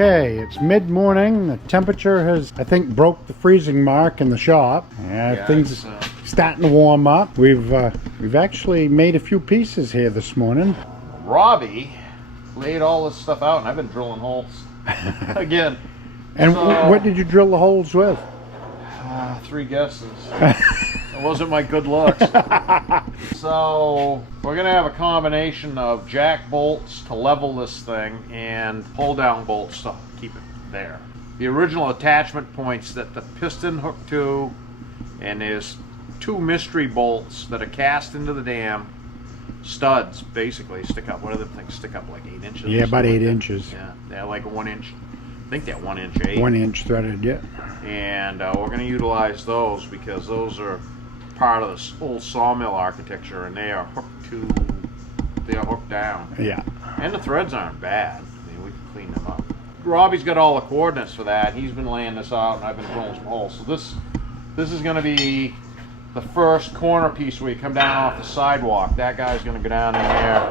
Okay, it's mid-morning. The temperature has, I think, broke the freezing mark in the shop. Yeah, things starting to warm up. We've actually made a few pieces here this morning. Robbie laid all this stuff out, and I've been drilling holes again. And what did you drill the holes with? 3 guesses. It wasn't my good looks. So we're gonna have a combination of jack bolts to level this thing and pull down bolts to keep it there. The original attachment points that the piston hooked to, and there's 2 mystery bolts that are cast into the dam. Studs basically stick up. What do the things stick up, like 8 inches? Yeah, about 8 like inches. Yeah, they're like a 1 inch. I think they're 1 inch 8. 1 inch threaded, yeah. And we're going to utilize those because those are part of this old sawmill architecture, and they are hooked down. Yeah. And the threads aren't bad. I mean, we can clean them up. Robbie's got all the coordinates for that. He's been laying this out, and I've been drilling some holes. So this is going to be the first corner piece where you come down off the sidewalk. That guy's going to go down in there,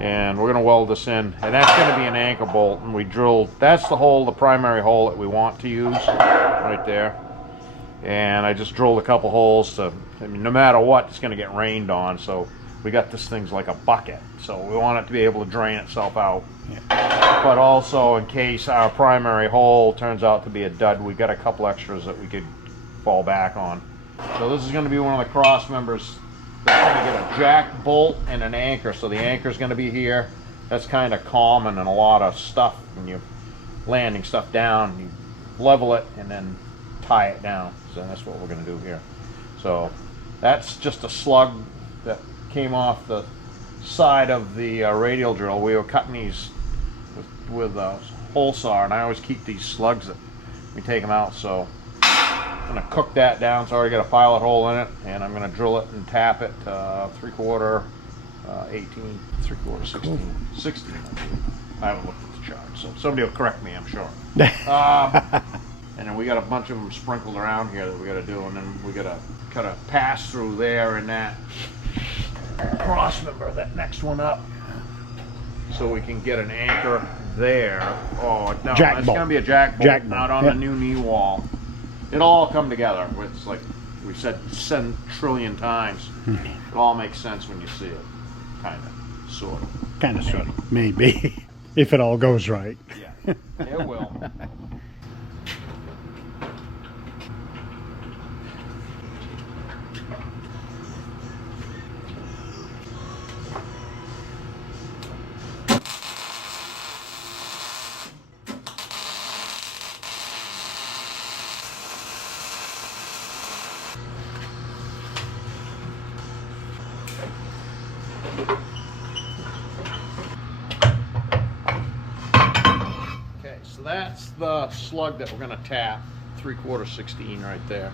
and we're going to weld this in. And that's going to be an anchor bolt. And we drilled, that's the primary hole that we want to use right there. And I just drilled a couple holes to, I mean, no matter what, it's going to get rained on. So we got this thing's like a bucket. So we want it to be able to drain itself out. Yeah. But also, in case our primary hole turns out to be a dud, we got a couple extras that we could fall back on. So this is going to be one of the cross members that's going to get a jack bolt and an anchor. So the anchor is going to be here. That's kind of common in a lot of stuff when you're landing stuff down. You level it and then tie it down. So that's what we're going to do here. So that's just a slug that came off the side of the radial drill. We were cutting these with a hole saw, and I always keep these slugs that we take them out. So I'm going to cook that down. So I already got a pilot hole in it, and I'm going to drill it and tap it 3/4 18, 3/4 16, cool. 16. I haven't looked at the chart, so somebody will correct me, I'm sure. And then we got a bunch of them sprinkled around here that we got to do, and then we got to cut a pass through there and that cross member, that next one up, so we can get an anchor there. Oh no, it's going to be a jack bolt, not on the new knee wall. It'll all come together. It's like we said 7 trillion times. It all makes sense when you see it. Kind of, sort of. Kind of, sort of. Maybe. If it all goes right. Yeah, it will. So that's the slug that we're going to tap, 3/4 16 right there.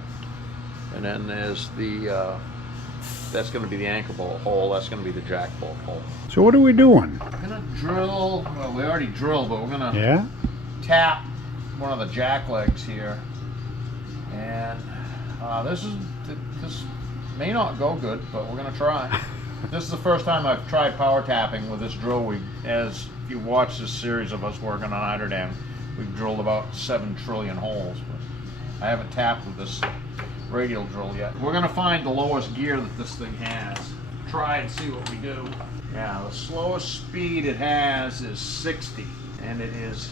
And then there's the, that's going to be the anchor bolt hole, that's going to be the jack bolt hole. So what are we doing? We're going to drill, well we already drilled, but we're going to tap one of the jack legs here. And this may not go good, but we're going to try. This is the first time I've tried power tapping with this drill. As if you watch this series of us working on Hydrodam, we've drilled about 7 trillion holes, but I haven't tapped with this radial drill yet. We're going to find the lowest gear that this thing has. Try and see what we do. Yeah, the slowest speed it has is 60, and it is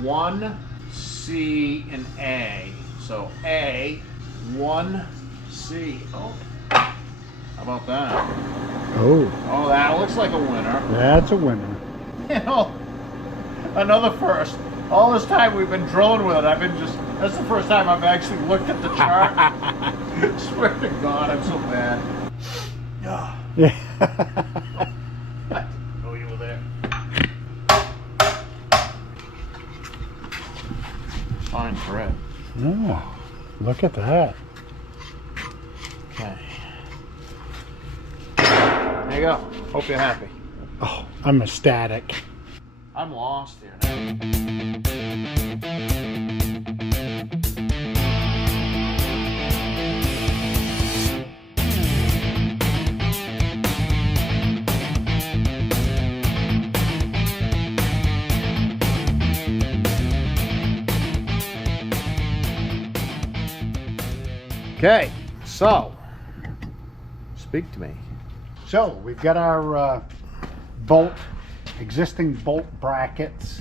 1, C, and A. So A, 1, C. Oh, how about that? Oh, that looks like a winner. That's a winner. You know, another first. All this time we've been drilling with it, that's the first time I've actually looked at the chart. I swear to God, I'm so bad. Yeah. I didn't know you were there. Fine thread. Oh, look at that. Okay. There you go. Hope you're happy. Oh, I'm ecstatic. I'm lost here now. Okay, so speak to me. So we've got our existing bolt brackets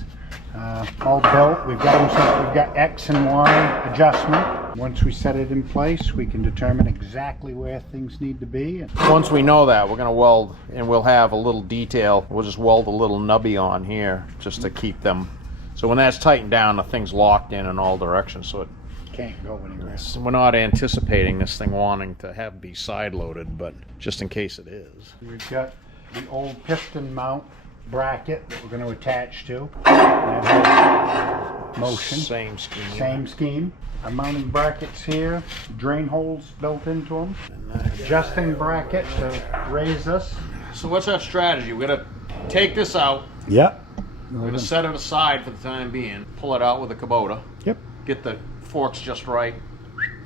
all built. We've got them set. We've got X and Y adjustment. Once we set it in place, we can determine exactly where things need to be. Once we know that, we're going to weld, and we'll have a little detail. We'll just weld a little nubby on here just to keep them. So when that's tightened down, the thing's locked in all directions, so it can't go anywhere. We're not anticipating this thing wanting to be side loaded, but just in case it is. We've got the old piston mount bracket that we're going to attach to. That has motion. Same scheme. Same scheme. Our mounting brackets here, drain holes built into them. Adjusting bracket to raise us. So what's our strategy? We're going to take this out. Yep. We're going to set it aside for the time being. Pull it out with a Kubota. Yep. Get the forks just right.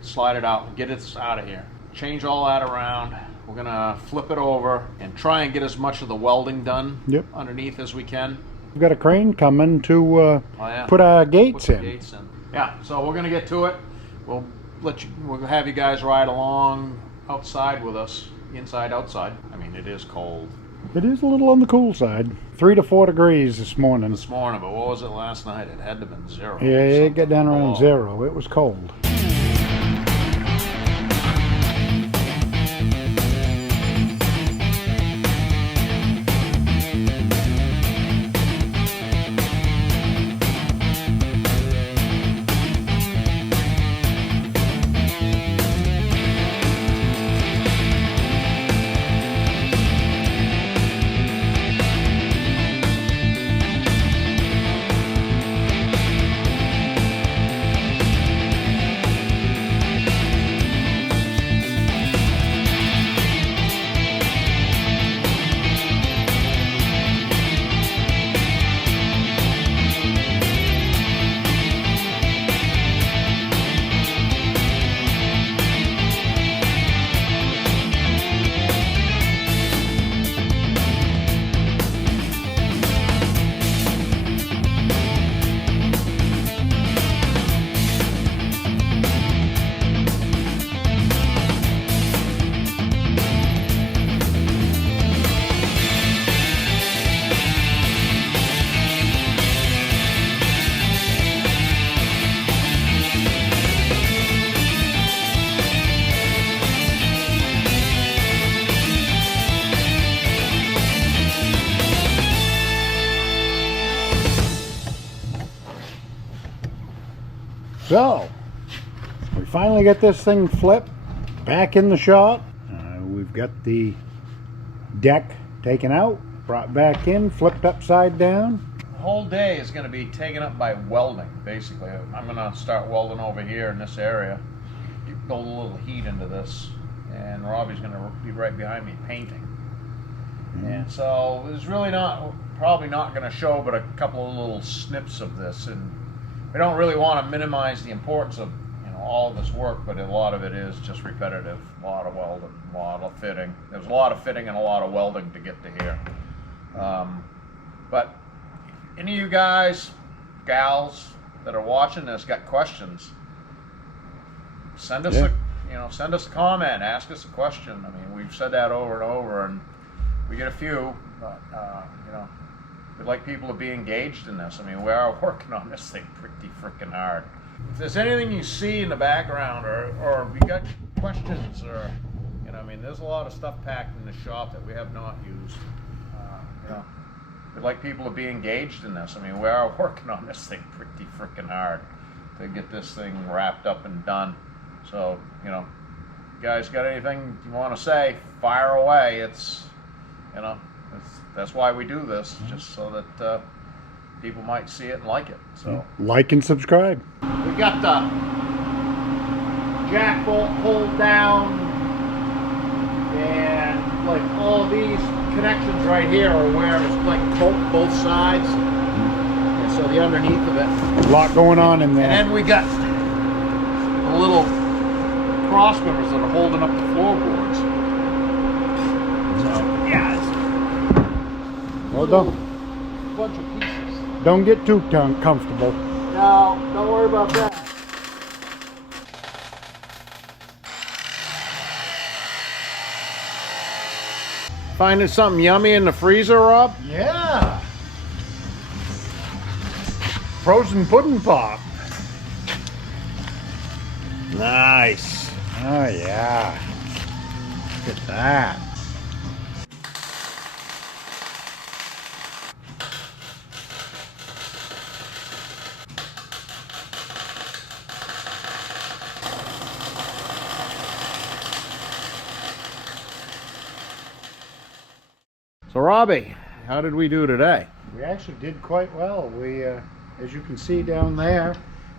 Slide it out and get it out of here. Change all that around. We're going to flip it over and try and get as much of the welding done underneath as we can. We've got a crane coming to put our gates in. Yeah, so we're going to get to it. We'll have you guys ride along outside with us, inside, outside. I mean, it is cold. It is a little on the cool side. 3 to 4 degrees this morning. But what was it last night? It had to have been 0. Yeah, it got down around 0. It was cold. So, we finally got this thing flipped back in the shop. We've got the deck taken out, brought back in, flipped upside down. The whole day is going to be taken up by welding, basically. I'm going to start welding over here in this area. Build a little heat into this, and Robbie's going to be right behind me painting. And so there's really probably not going to show but a couple of little snips of this, and we don't really want to minimize the importance of all of this work, but a lot of it is just repetitive. A lot of welding, a lot of fitting. There's a lot of fitting and a lot of welding to get to here. But any of you guys, gals that are watching this got questions, send us send us a comment, ask us a question. I mean, we've said that over and over, and we get a few, but we'd like people to be engaged in this. I mean, we are working on this thing pretty freaking hard. If there's anything you see in the background, or if you got questions, or I mean, there's a lot of stuff packed in the shop that we have not used. We'd like people to be engaged in this. I mean, we are working on this thing pretty freaking hard to get this thing wrapped up and done. So, you guys got anything you want to say, fire away. It's, that's why we do this, just so that people might see it and like it. So like and subscribe. We got the jack bolt pulled down, and like all of these connections right here are where it's like both sides, and so the underneath of it. A lot going on in there. And then we got the little cross members that are holding up the floorboards. So yeah, it's well done. Bunch of pieces. Don't get too comfortable. No, don't worry about that. Finding something yummy in the freezer, Rob? Yeah. Frozen pudding pop. Nice. Oh yeah. Look at that. So Robbie, how did we do today? We actually did quite well. We, as you can see down there,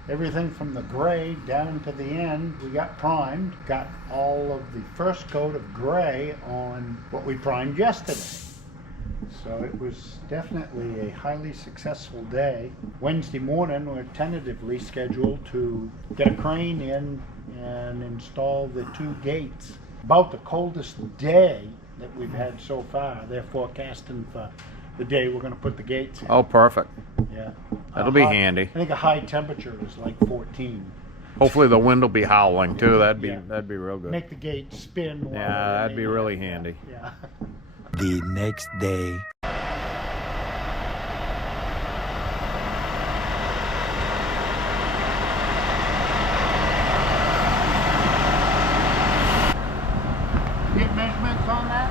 everything from the gray down to the end, we got primed. Got all of the first coat of gray on what we primed yesterday. So it was definitely a highly successful day. Wednesday morning, we're tentatively scheduled to get a crane in and install the 2 gates. About the coldest day that we've had so far. They're forecasting for the day we're going to put the gates in. Oh, perfect. Yeah. That'll be handy. I think a high temperature is like 14. Hopefully the wind will be howling too. Yeah. That'd be real good. Make the gates spin. while Yeah, they're that'd be in. really handy. Yeah. The next day. Get measurements on that?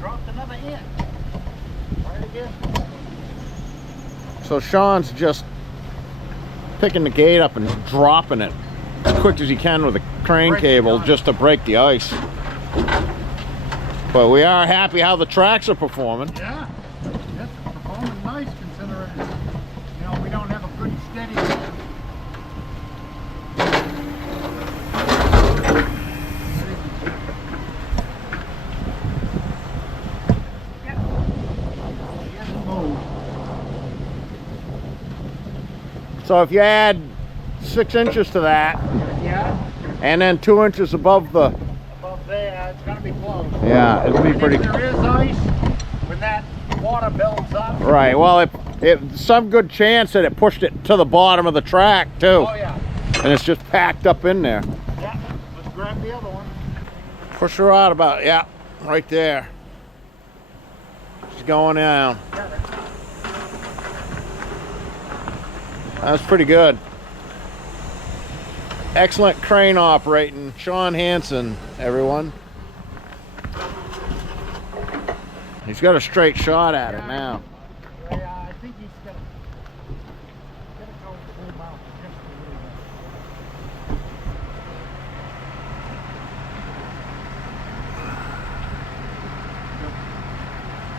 Dropped another inch. Right again. So Sean's just picking the gate up and dropping it as quick as he can with a crane cable just to break the ice. But we are happy how the tracks are performing. Yeah. It's performing nice considering, you know, we don't have a good steady. So if you add 6 inches to that, Yeah. and then 2 inches above the, Above there, it's gonna be close. yeah, it'll be And pretty. if there is ice, when that water builds up. Right. Well, it some good chance that it pushed it to the bottom of the track too, Oh yeah. and it's just packed up in there. Yeah. Let's grab the other one. Push her out about, yeah, right there. She's going down. That's pretty good. Excellent crane operating. Sean Hansen, everyone. He's got a straight shot at it now. Yeah, I think he's gonna go full mount just a little bit.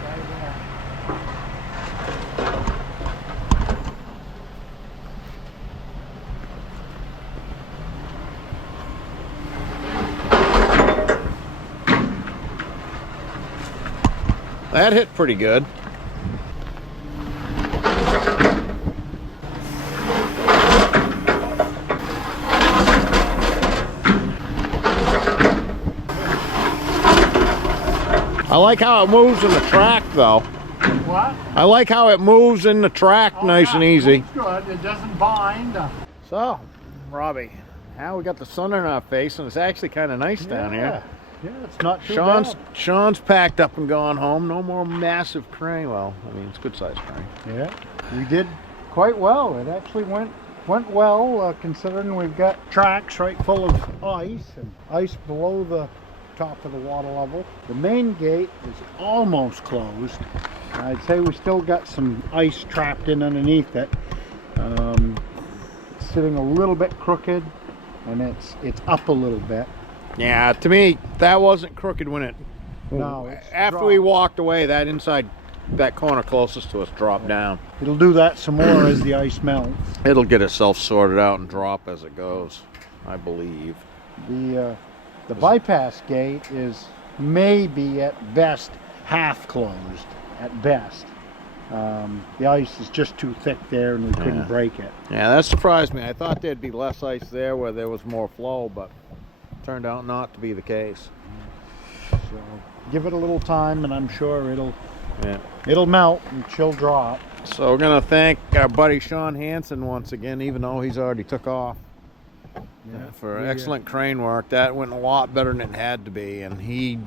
Right there. That hit pretty good. I like how it moves in the track though. What? I like how it moves in the track Oh, nice yeah, and easy. looks good. It doesn't bind. So, Robbie, now we got the sun in our face and it's actually kind of nice down here. Yeah, it's not too Sean's bad. Sean's packed up and gone home. No more massive crane. Well, I mean, it's a good sized crane. Yeah, we did quite well. It actually went well considering we've got tracks right full of ice and ice below top of the water level. The main gate is almost closed. I'd say we still got some ice trapped in underneath it. It's sitting a little bit crooked, and it's up a little bit. Yeah, to me, that wasn't crooked when it... No, it's after we dropped. walked away, that inside, that corner closest to us dropped down. It'll do that some more as the ice melts. It'll get itself sorted out and drop as it goes, I believe. The bypass gate is maybe at best half closed, at best. The ice is just too thick there and we couldn't break it. Yeah, that surprised me. I thought there'd be less ice there where there was more flow, but it turned out not to be the case. So give it a little time and I'm sure it'll melt and she'll drop. So we're gonna thank our buddy Sean Hansen once again, even though he's already took off. For excellent crane work. That went a lot better than it had to be, and he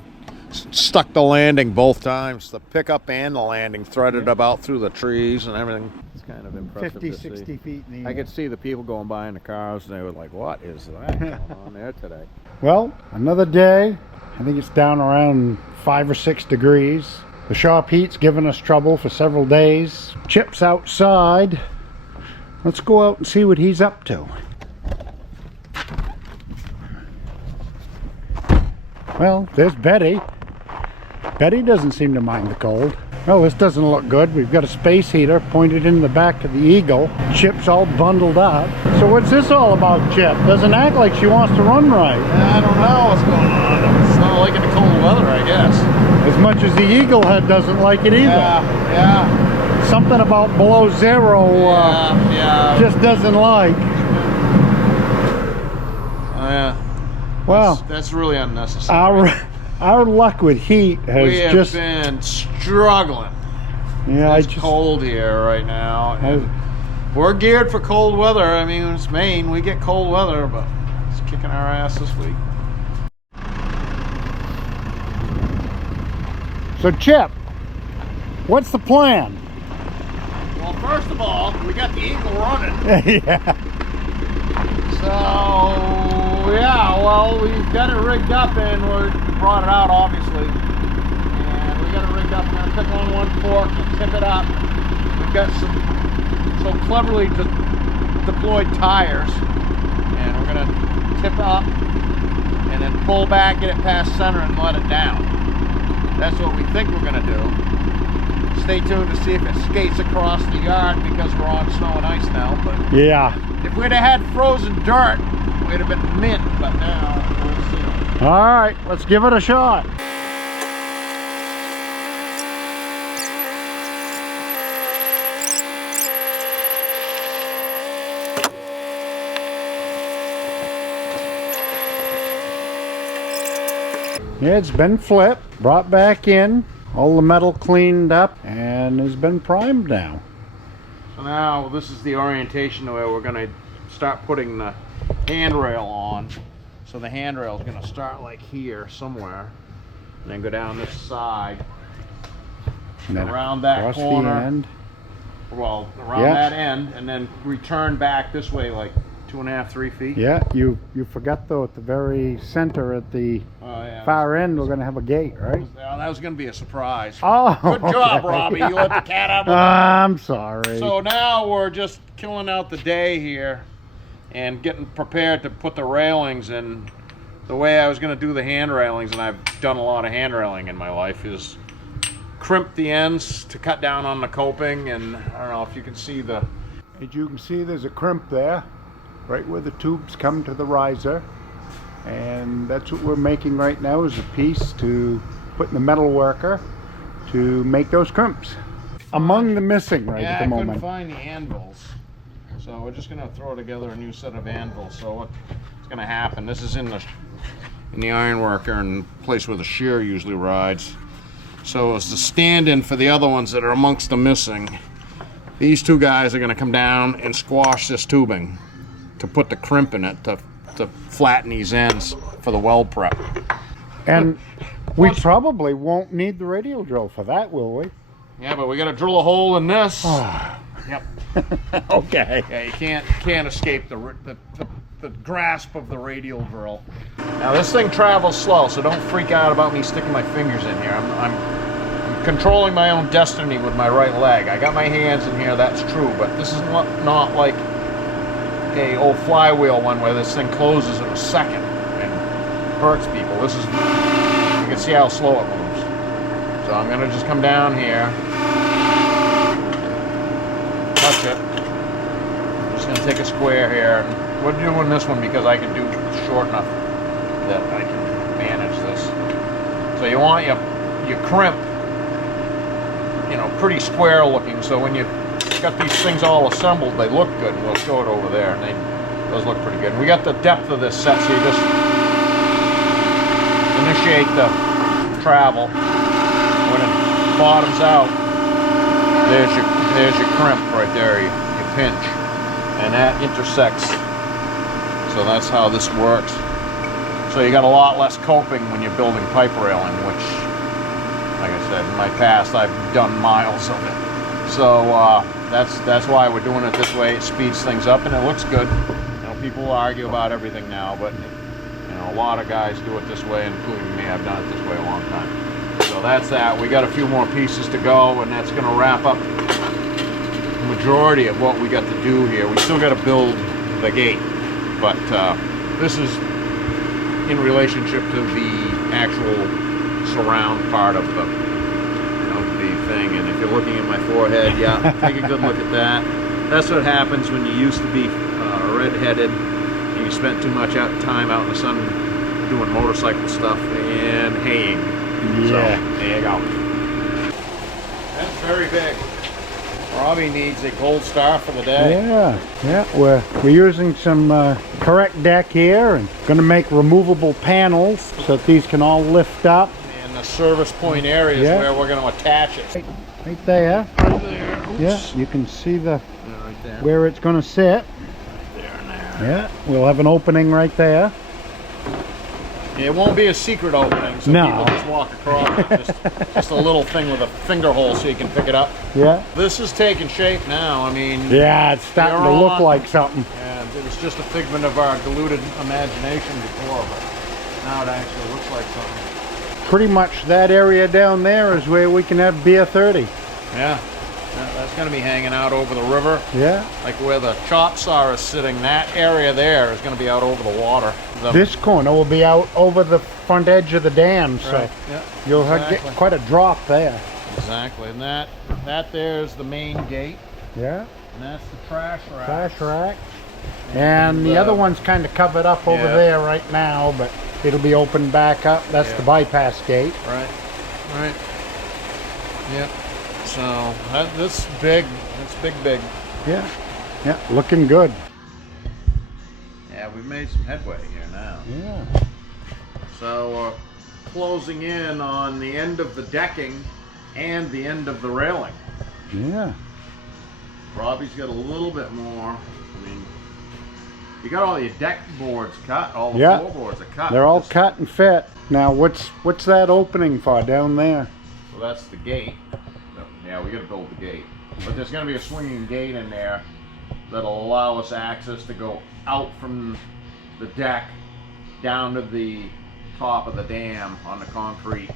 stuck the landing both times, the pickup and the landing, threaded about through the trees and everything. It's kind of impressive 50, to 60 see. feet in the I air. could see the people going by in the cars, and they were like, what is that going on there today? Well, another day. I think it's down around 5 or 6 degrees. The sharp heat's given us trouble for several days. Chip's outside. Let's go out and see what he's up to. Well, there's Betty. Betty doesn't seem to mind the cold. Well, this doesn't look good. We've got a space heater pointed in the back of the Eagle. Chip's all bundled up. So what's this all about, Chip? Doesn't act like she wants to run right. I don't know what's going on. It's not liking the cold weather, I guess. As much as the Eagle head doesn't like it either. Yeah. Something about below zero Yeah. just doesn't like. Yeah. Well, That's really unnecessary. our luck with heat has We have just been struggling. yeah. It's cold here right now. And we're geared for cold weather. I mean, it's Maine. We get cold weather, but it's kicking our ass this week. So Chip, what's the plan? Well, first of all, we got the Eagle running. Yeah. So, yeah, well, we've got it rigged up and we brought it out, obviously. And we got it rigged up. We're going to pick on one fork and tip it up. We've got some so cleverly deployed tires. And we're going to tip up and then pull back, get it past center and let it down. That's what we think we're going to do. Stay tuned to see if it skates across the yard because we're on snow and ice now. But Yeah. if we'd have had frozen dirt, we'd have been mint, but now we'll see. All right, let's give it a shot. Yeah, it's been flipped, brought back in, all the metal cleaned up, and has been primed now. So now this is the orientation where we're going to start putting the handrail on. So the handrail is going to start like here somewhere, and then go down this side, And then around that across corner. the end. Well, around Yeah. that end, and then return back this way like 2.5, 3 feet. Yeah, you forgot though at the very center at the Oh, yeah. far end we're going to have a gate, right? Well, that was going to be a surprise. Oh, Good job, okay. Robbie. You let the cat out of the I'm sorry. So now we're just killing out the day here and getting prepared to put the railings in. The way I was going to do the hand railings, and I've done a lot of hand railing in my life, is crimp the ends to cut down on the coping. And I don't know if you can see the... As you can see, there's a crimp there, right where the tubes come to the riser. And that's what we're making right now, is a piece to put in the metal worker to make those crimps. Among the missing right yeah, at the I couldn't moment. find the anvils. So we're just going to throw together a new set of anvils. So what's going to happen, this is in the iron worker and place where the shear usually rides. So as the stand-in for the other ones that are amongst the missing, these two guys are going to come down and squash this tubing to put the crimp in it to flatten these ends for the weld prep. And we probably won't need the radial drill for that, will we? Yeah, but we got to drill a hole in this. Yep. Okay. Yeah, you can't escape the the grasp of the radial drill. Now this thing travels slow, so don't freak out about me sticking my fingers in here. I'm controlling my own destiny with my right leg. I got my hands in here, that's true, but this is not like a old flywheel one where this thing closes in a second and hurts people. This is, you can see how slow it moves. So I'm gonna just come down here, touch it. I'm just gonna take a square here, and we're doing this one because I can do short enough that I can manage this. So you want your crimp, you know, pretty square looking, so when you got these things all assembled, they look good, and we'll show it over there, and those look pretty good. And we got the depth of this set, so you just initiate the travel. When it bottoms out, there's your crimp right there, you pinch, and that intersects. So that's how this works. So you got a lot less coping when you're building pipe railing, which, like I said, in my past I've done miles of it. So that's why we're doing it this way. It speeds things up and it looks good. You know, people argue about everything now, but you know, a lot of guys do it this way, including me. I've done it this way a long time. So that's that. We got a few more pieces to go, and that's going to wrap up the majority of what we got to do here. We still got to build the gate, but this is in relationship to the actual surround part of the thing. And if you're looking at my forehead, yeah, take a good look at that. That's what happens when you used to be red-headed and you spent too much time out in the sun doing motorcycle stuff and haying. Yeah. So, there you go. That's very big. Robbie needs a gold star for the day. Yeah. We're using some correct deck here, and going to make removable panels so that these can all lift up. And the service point area is where we're going to attach it. Right there. Right there. Oops. Yeah, you can see the Right there. where it's going to sit. Right there and there. Yeah, we'll have an opening right there. It won't be a secret opening, so No. people just walk across it. Just a little thing with a finger hole so you can pick it up. Yeah. This is taking shape now. I mean, Yeah, it's starting to look like something. and it was just a figment of our deluded imagination before, but now it actually looks like something. Pretty much that area down there is where we can have beer 30. Yeah. That's going to be hanging out over the river. Yeah. Like where the chop saw is sitting, that area there is going to be out over the water. This corner will be out over the front edge of the dam, so Right. Yeah, you'll exactly. get quite a drop there. Exactly, and that there's the main gate, Yeah. and that's the trash rack. Trash rack. And the other one's kind of covered up over there right now, but it'll be opened back up. That's the bypass gate. Right. Yep. So that's big. That's big. Yeah. Yeah, looking good. Yeah, we've made some headway here now. Yeah. So we're closing in on the end of the decking and the end of the railing. Yeah. Robbie's got a little bit more. I mean, you got all your deck boards cut, all the floorboards are cut. They're all cut and fit. Now, what's that opening for down there? So that's the gate. Yeah, we got to build the gate. But there's going to be a swinging gate in there that'll allow us access to go out from the deck down to the top of the dam on the concrete.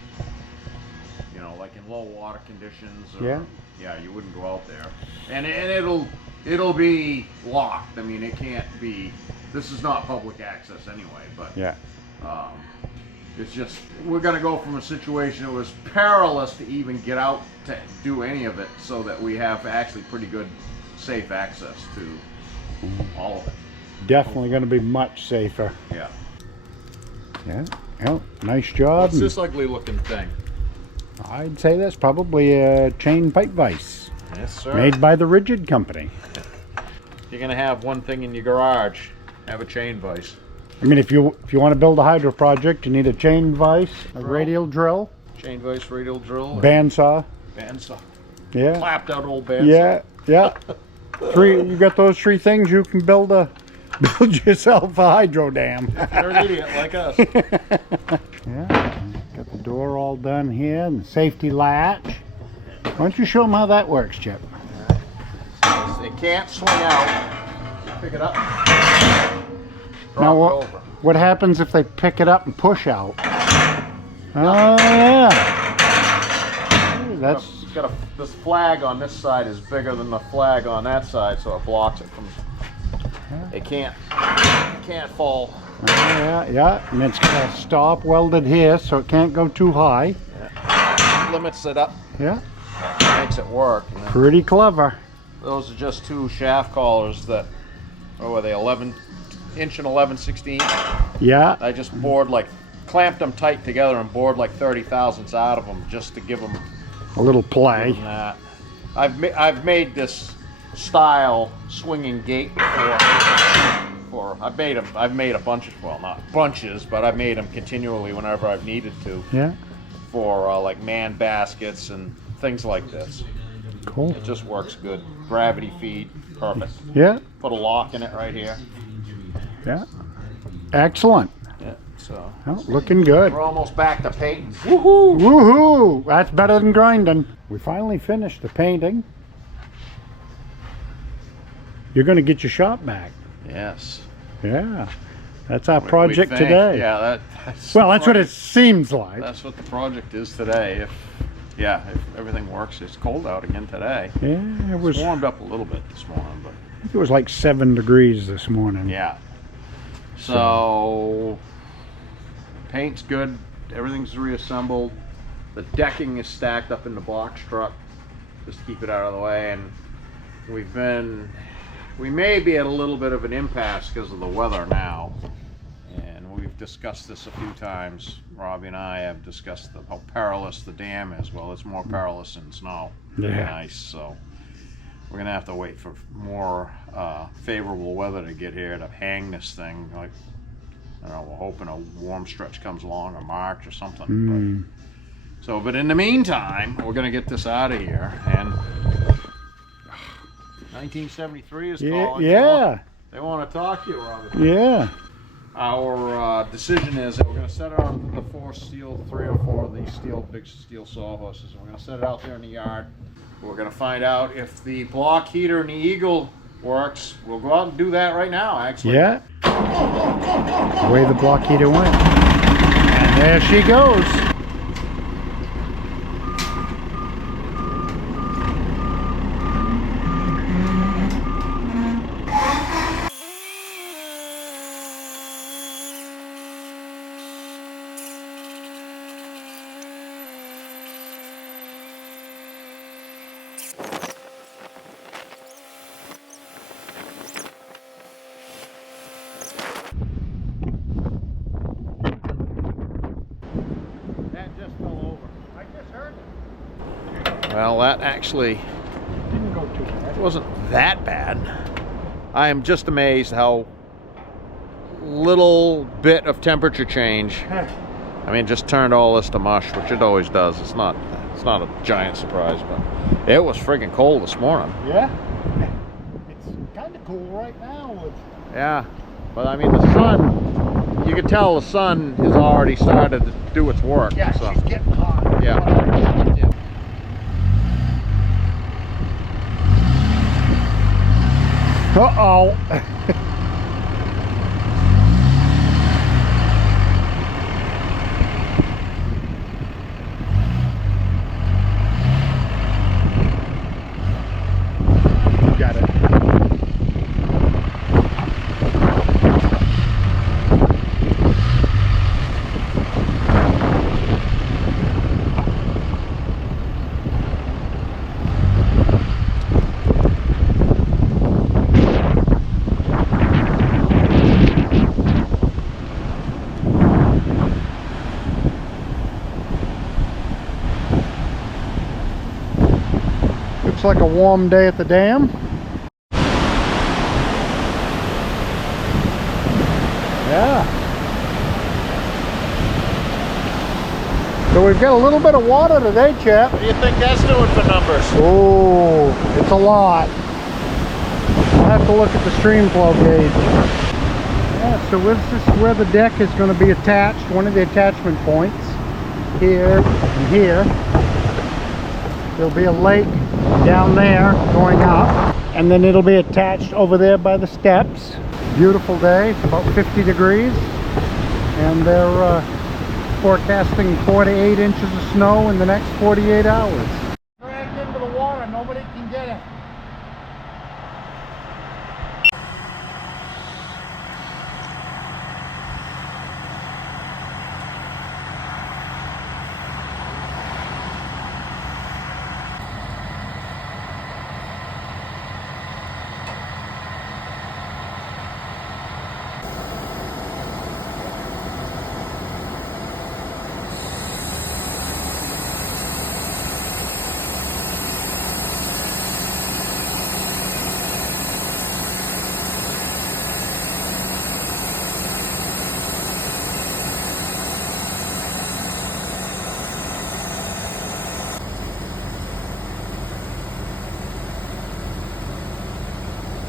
You know, like in low water conditions. Or, yeah, you wouldn't go out there. And it'll be locked. I mean, it can't be. This is not public access anyway. But it's just, we're going to go from a situation that was perilous to even get out to do any of it, so that we have actually pretty good safe access to all of it. Definitely going to be much safer. Yeah. Yeah. Well, nice job. What's this ugly looking thing? I'd say that's probably a chain pipe vise. Yes, sir. Made by the Rigid Company. You're going to have one thing in your garage. Have a chain vise. I mean, if you want to build a hydro project, you need a chain vise, a radial drill, Chain vise, radial drill, bandsaw. bandsaw. Yeah. Clapped out old bandsaw. Yeah. You got those three things, you can build yourself a hydro dam. You're an idiot like us. Yeah. Got the door all done here and the safety latch. Why don't you show them how that works, Chip? It can't swing out. You pick it up. Now Drop it over. what happens if they pick it up and push out? Oh yeah. That's It's got this flag on this side is bigger than the flag on that side, so it blocks it from. It can't fall. yeah, and it's got a stop welded here, so it can't go too high. Limits it up. Yeah, Makes it work. You know? pretty clever. Those are just two shaft collars that. Oh, are they 11" and 11/16? Yeah, I just clamped them tight together and bored like 30 thousandths out of them just to give them a little play. that. I've made this style swinging gate before. I've made a bunch of, well, not bunches, but I've made them continually whenever I've needed to Yeah, for like man baskets and things like this. cool. It just works good. Gravity feed, perfect. Yeah, Put a lock in it right here. yeah. Excellent. Yeah, so Well, looking good. we're almost back to painting. Woohoo! Woohoo! That's better than grinding. We finally finished the painting. You're going to get your shop back. Yes. Yeah, that's our We project think- today. Yeah, that's Well, that's what it seems like. That's what the project is today. If everything works, it's cold out again today. Yeah, it was. It's warmed up a little bit this morning, but I think it was like 7 degrees this morning. yeah. So paint's good. Everything's reassembled. The decking is stacked up in the box truck just to keep it out of the way, and we may be at a little bit of an impasse because of the weather now, and we've discussed this a few times. Robbie and I have discussed how perilous the dam is. Well, it's more perilous in snow than Yeah. ice, so we're gonna have to wait for more favorable weather to get here to hang this thing. Like, I don't know, we're hoping a warm stretch comes along, or March or something. But in the meantime, we're gonna get this out of here. And 1973 is calling. Yeah, They want to talk to you, Robert. yeah. Our decision is that we're going to set it on the 3 or 4 of these big steel sawhorses. We're going to set it out there in the yard. We're going to find out if the block heater in the Eagle works. We'll go out and do that right now, actually. Yeah. The way the block heater went. And there she goes. That just fell over. I just heard it. Well, that actually Didn't go too bad. wasn't that bad. I am just amazed how little bit of temperature change. I mean, just turned all this to mush, which it always does. It's not a giant surprise, but it was friggin' cold this morning. Yeah. It's kind of cool right now. Yeah, but I mean, the sun, you can tell the sun has already started to do its work. Yeah, so. she's getting hot. Yeah. Uh-oh. Got it. Looks like a warm day at the dam. Yeah. So we've got a little bit of water today, chap. What do you think that's doing for numbers? Oh, it's a lot. I'll have to look at the stream flow gauge. Yeah, so this is where the deck is going to be attached, one of the attachment points. Here and here. There'll be a lake down there going up, and then it'll be attached over there by the steps. Beautiful day. It's about 50 degrees. And they're forecasting 4 to 8 inches of snow in the next 48 hours. Dragged into the water. Nobody can get it.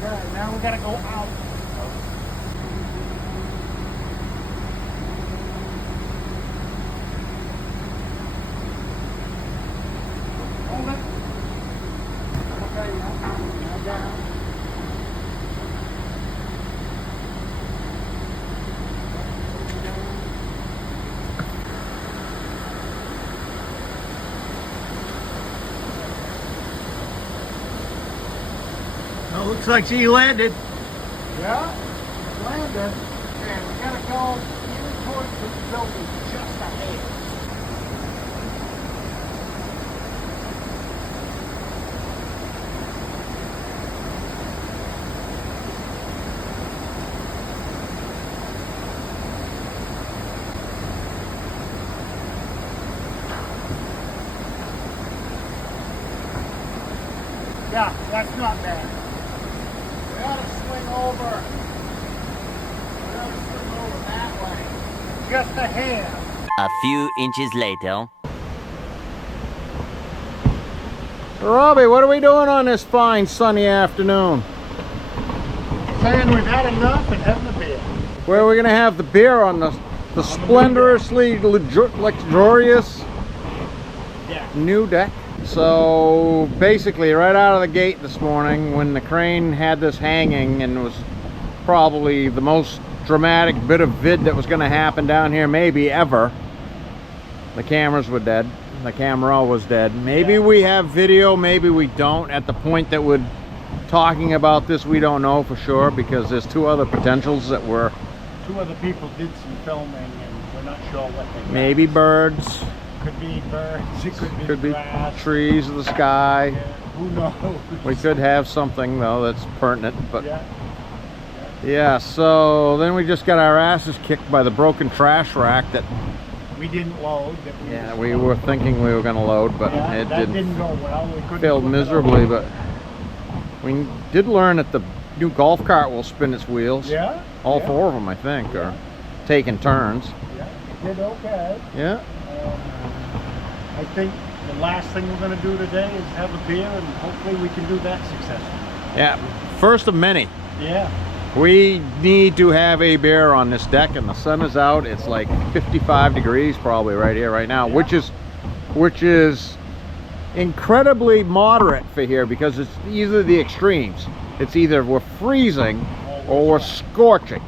Alright, now we gotta go out. Hold it. Okay, now down. Well, looks like she landed. Yeah, landed. And we gotta go in towards the building just ahead. Yeah, that's not bad. We ought to swing over. We ought to swing over that way. Just ahead. A few inches later. Robbie, what are we doing on this fine sunny afternoon? Saying we've had enough and having a beer. Where are we going to have the beer on the splendorously luxurious Yeah. new deck? So basically right out of the gate this morning when the crane had this hanging, and it was probably the most dramatic bit of vid that was going to happen down here maybe ever, the cameras were dead. The camera was dead. Maybe we have video, maybe we don't. At the point that we're talking about this, we don't know for sure, because there's two other potentials that were... Two other people did some filming and we're not sure what they got. Maybe birds. Could be birds, it Could be grass. trees of the sky. Yeah, who knows? We could have something though that's pertinent, but Yeah. yeah. So then we just got our asses kicked by the broken trash rack that We didn't load. That we were thinking we were going to load, but yeah, it that didn't. didn't go well. We couldn't Failed flip it miserably, over. but we did learn that the new golf cart will spin its wheels. Yeah. All yeah, four of them, I think, are taking turns. Yeah, it did okay. Yeah. I think the last thing we're going to do today is have a beer, and hopefully we can do that successfully. Yeah. First of many. Yeah. We need to have a beer on this deck, and the sun is out. It's like 55 degrees probably right here right now, Yeah. which is incredibly moderate for here, because it's either the extremes. It's either we're freezing or we're scorching.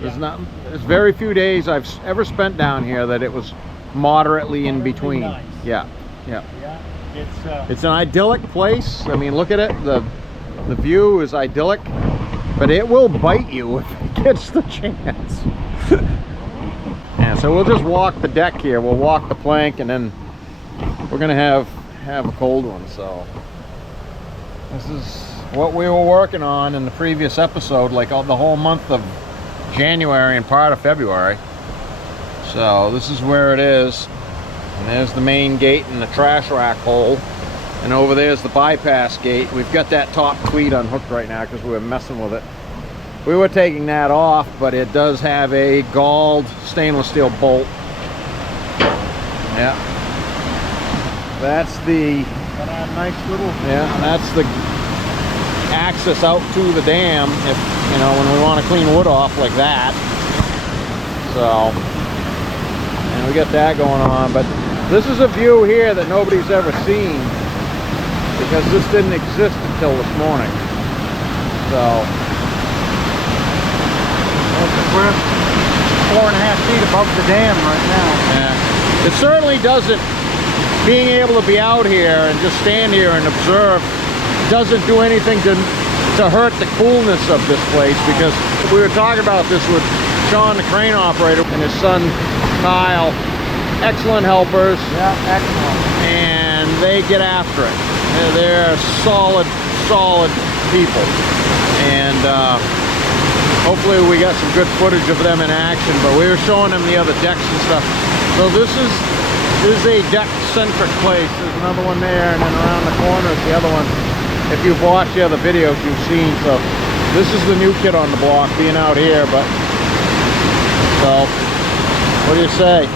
There's very few days I've ever spent down here that it was moderately in between. Nice. Yeah. Yeah. It's an idyllic place. I mean, look at it. The view is idyllic, but it will bite you if it gets the chance. And so we'll just walk the deck here. We'll walk the plank, and then we're gonna have a cold one. So this is what we were working on in the previous episode, like the whole month of January and part of February. So this is where it is, and there's the main gate and the trash rack hole, and over there's the bypass gate. We've got that top cleat unhooked right now because we were messing with it. We were taking that off, but it does have a galled stainless steel bolt. Yeah, that's the nice little. yeah, that's the access out to the dam, if you know, when we want to clean wood off like that. So, and we got that going on, but this is a view here that nobody's ever seen, because this didn't exist until this morning. So We're 4.5 feet above the dam right now. Yeah. It certainly doesn't, being able to be out here and just stand here and observe doesn't do anything to hurt the coolness of this place, because we were talking about this with Sean, the crane operator, and his son Kyle. Excellent helpers. Yeah, excellent. And they get after it. They're solid people. And hopefully we got some good footage of them in action, but we were showing them the other decks and stuff. So this is a deck-centric place. There's another one there, and then around the corner is the other one. If you've watched the other videos, you've seen. So this is the new kid on the block, being out here. But so, what do you say?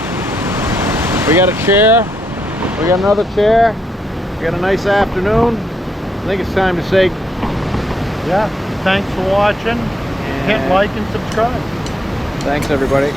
We got a chair. We got another chair. We got a nice afternoon. I think it's time to say, Yeah, thanks for watching. Hit like and subscribe. Thanks, everybody.